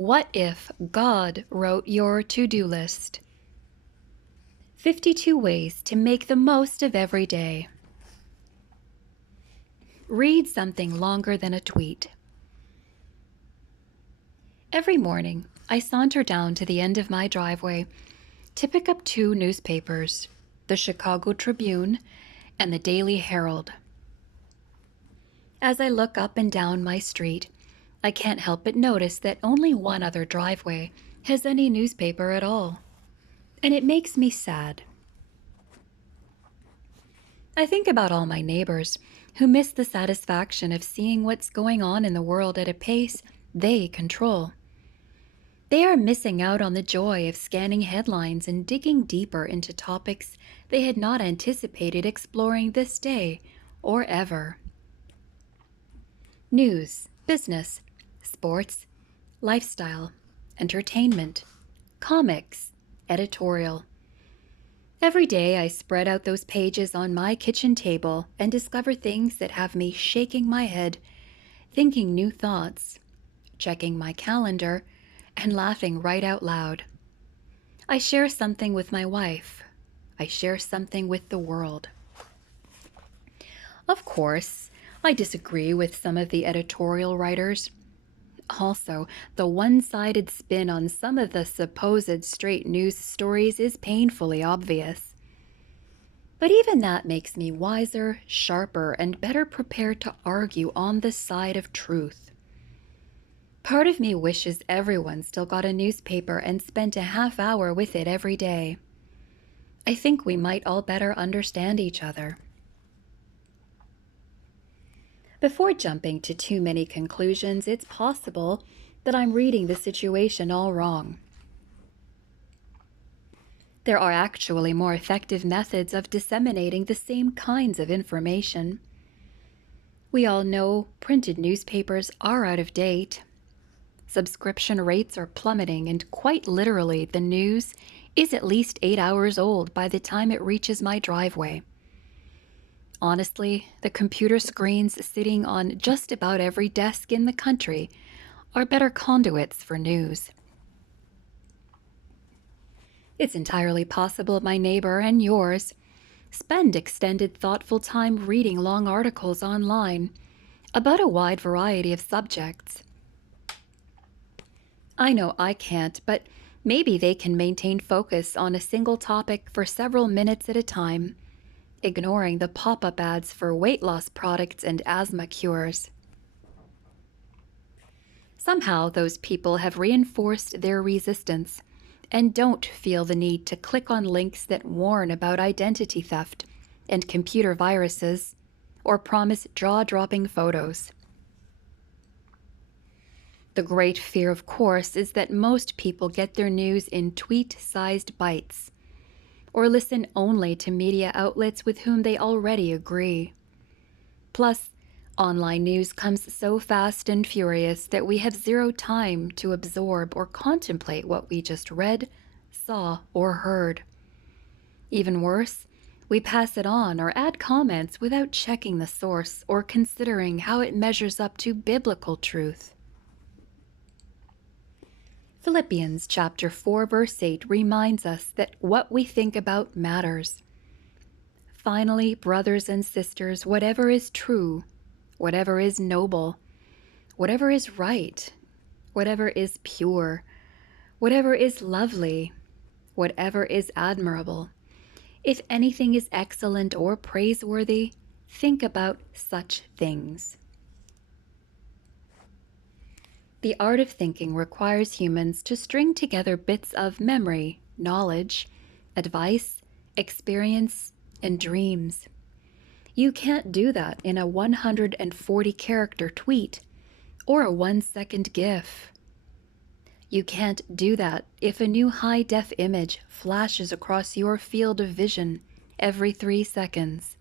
What if God wrote your to-do list? 52 ways to make the most of every day. Read something longer than a tweet. Every morning, I saunter down to the end of my driveway to pick up two newspapers, the Chicago Tribune and the Daily Herald. As I look up and down my street, I can't help but notice that only one other driveway has any newspaper at all, and it makes me sad. I think about all my neighbors who miss the satisfaction of seeing what's going on in the world at a pace they control. They are missing out on the joy of scanning headlines and digging deeper into topics they had not anticipated exploring this day or ever. News, business, sports, lifestyle, entertainment, comics, editorial. Every day I spread out those pages on my kitchen table and discover things that have me shaking my head, thinking new thoughts, checking my calendar, and laughing right out loud. I share something with my wife. I share something with the world. Of course, I disagree with some of the editorial writers. Also, the one-sided spin on some of the supposed straight news stories is painfully obvious. But even that makes me wiser, sharper, and better prepared to argue on the side of truth. Part of me wishes everyone still got a newspaper and spent a half hour with it every day. I think we might all better understand each other. Before jumping to too many conclusions, it's possible that I'm reading the situation all wrong. There are actually more effective methods of disseminating the same kinds of information. We all know printed newspapers are out of date. Subscription rates are plummeting, and quite literally, the news is at least 8 hours old by the time it reaches my driveway. Honestly, the computer screens sitting on just about every desk in the country are better conduits for news. It's entirely possible my neighbor and yours spend extended, thoughtful time reading long articles online about a wide variety of subjects. I know I can't, but maybe they can maintain focus on a single topic for several minutes at a time, ignoring the pop-up ads for weight loss products and asthma cures. Somehow, those people have reinforced their resistance and don't feel the need to click on links that warn about identity theft and computer viruses or promise jaw-dropping photos. The great fear, of course, is that most people get their news in tweet-sized bites, or listen only to media outlets with whom they already agree. Plus, online news comes so fast and furious that we have zero time to absorb or contemplate what we just read, saw, or heard. Even worse, we pass it on or add comments without checking the source or considering how it measures up to biblical truth. Philippians chapter 4, verse 8 reminds us that what we think about matters. Finally, brothers and sisters, whatever is true, whatever is noble, whatever is right, whatever is pure, whatever is lovely, whatever is admirable, if anything is excellent or praiseworthy, think about such things. The art of thinking requires humans to string together bits of memory, knowledge, advice, experience, and dreams. You can't do that in a 140-character tweet or a 1-second GIF. You can't do that if a new high-def image flashes across your field of vision every 3 seconds.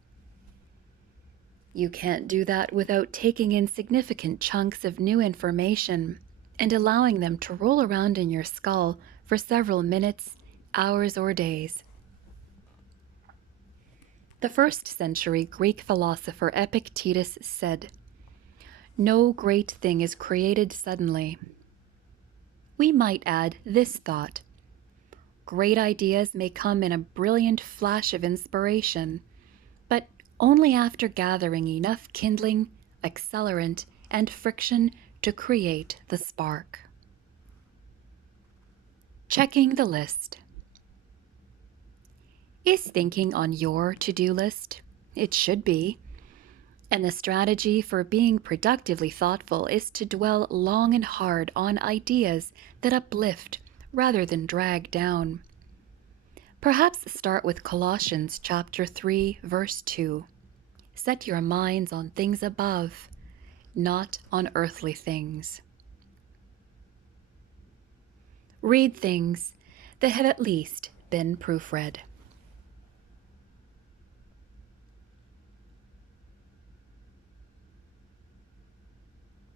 You can't do that without taking in significant chunks of new information and allowing them to roll around in your skull for several minutes, hours, or days. The 1st century Greek philosopher Epictetus said, "No great thing is created suddenly. we might add this thought: great ideas may come in a brilliant flash of inspiration, but only after gathering enough kindling, accelerant, and friction to create the spark. Checking the list. Is thinking on your to-do list? It should be. And the strategy for being productively thoughtful is to dwell long and hard on ideas that uplift rather than drag down. Perhaps start with Colossians chapter 3, verse 2. Set your minds on things above, not on earthly things. Read things that have at least been proofread.